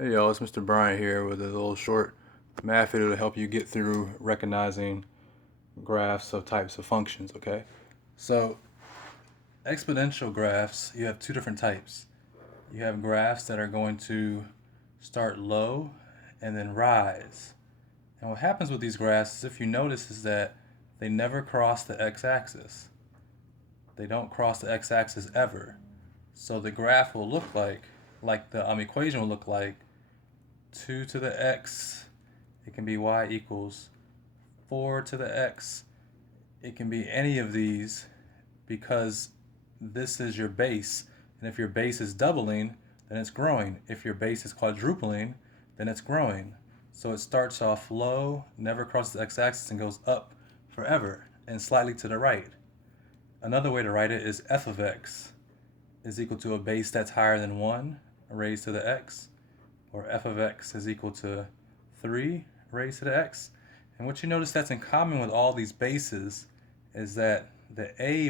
Hey y'all, it's Mr. Bryant here with a little short math video to help you get through recognizing graphs of types of functions, okay? So, exponential graphs, you have two different types. You have graphs that are going to start low and then rise. And what happens with these graphs is, if you notice, is that they never cross the x-axis. They don't cross the x-axis ever. So the graph will look like the equation will look like 2 to the x, it can be y equals 4 to the x. It can be any of these because this is your base. And if your base is doubling, then it's growing. If your base is quadrupling, then it's growing. So it starts off low, never crosses the x-axis, and goes up forever and slightly to the right. Another way to write it is f of x is equal to a base that's higher than 1 raised to the x, or f of x is equal to 3 raised to the x. And what you notice that's in common with all these bases is that the a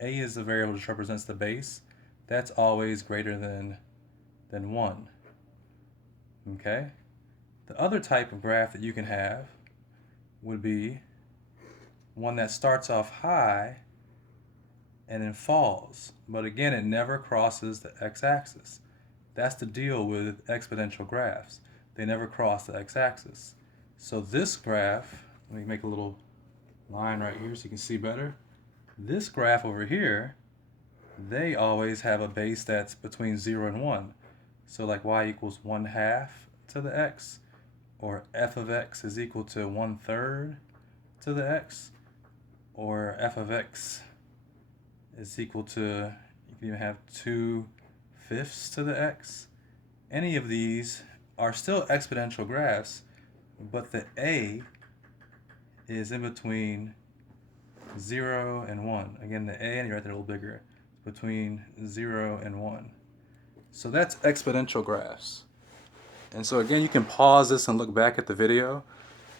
is the variable which represents the base. That's always greater than 1. Okay? The other type of graph that you can have would be one that starts off high and then falls. But again, it never crosses the x-axis. That's the deal with exponential graphs. They never cross the x-axis. So this graph, let me make a little line right here so you can see better. This graph over here, they always have a base that's between 0 and 1. So like y equals 1/2 to the x, or f of x is equal to 1/3 to the x, or f of x is equal to, you can even have 2/5 to the x. Any of these are still exponential graphs, but the a is in between 0 and 1. Again, the a, and you write that a little bigger, between 0 and 1. So that's exponential graphs. And so again, you can pause this and look back at the video.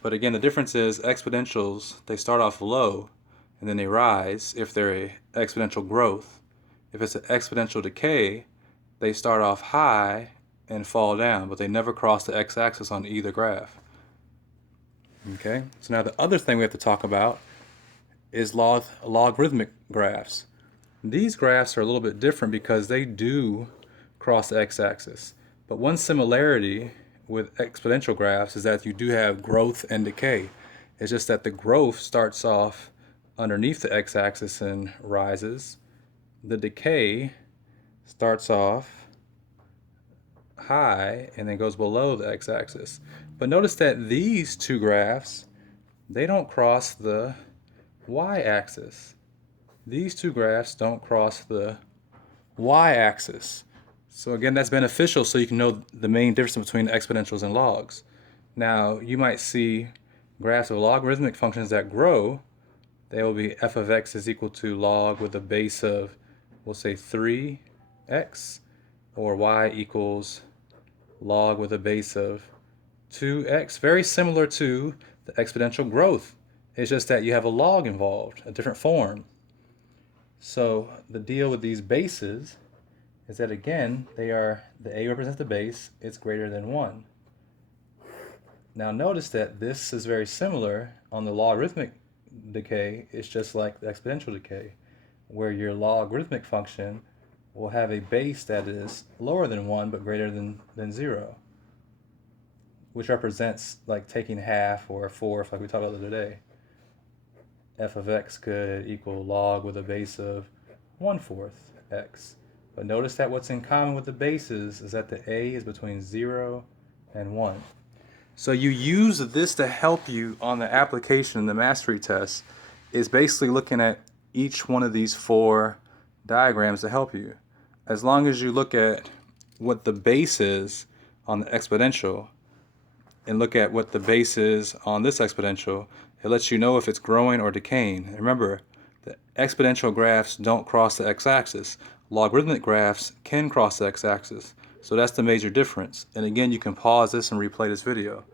But again, the difference is exponentials, they start off low and then they rise if they're an exponential growth. If it's an exponential decay, they start off high and fall down, but they never cross the x-axis on either graph. Okay, so now the other thing we have to talk about is logarithmic graphs. These graphs are a little bit different because they do cross the x-axis. But one similarity with exponential graphs is that you do have growth and decay. It's just that the growth starts off underneath the x-axis and rises. The decay starts off high and then goes below the x-axis. But notice that these two graphs, they don't cross the y-axis. These two graphs don't cross the y-axis. So again, that's beneficial so you can know the main difference between exponentials and logs. Now, you might see graphs of logarithmic functions that grow. They will be f of x is equal to log with a base of, we'll say 3x, or y equals log with a base of 2x. Very similar to the exponential growth. It's just that you have a log involved, a different form. So the deal with these bases is that, again, the a represents the base, it's greater than 1. Now notice that this is very similar on the logarithmic decay. It's just like the exponential decay, where your logarithmic function will have a base that is lower than 1 but greater than 0, which represents like taking half or a fourth, like we talked about the other day. F of x could equal log with a base of 1/4 x. But notice that what's in common with the bases is that the a is between 0 and 1. So you use this to help you on the application and the mastery test, is basically looking at each one of these 4 diagrams to help you. As long as you look at what the base is on the exponential and look at what the base is on this exponential, it lets you know if it's growing or decaying. And remember, the exponential graphs don't cross the x-axis. Logarithmic graphs can cross the x-axis. So that's the major difference. And again, you can pause this and replay this video.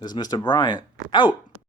This is Mr. Bryant, out!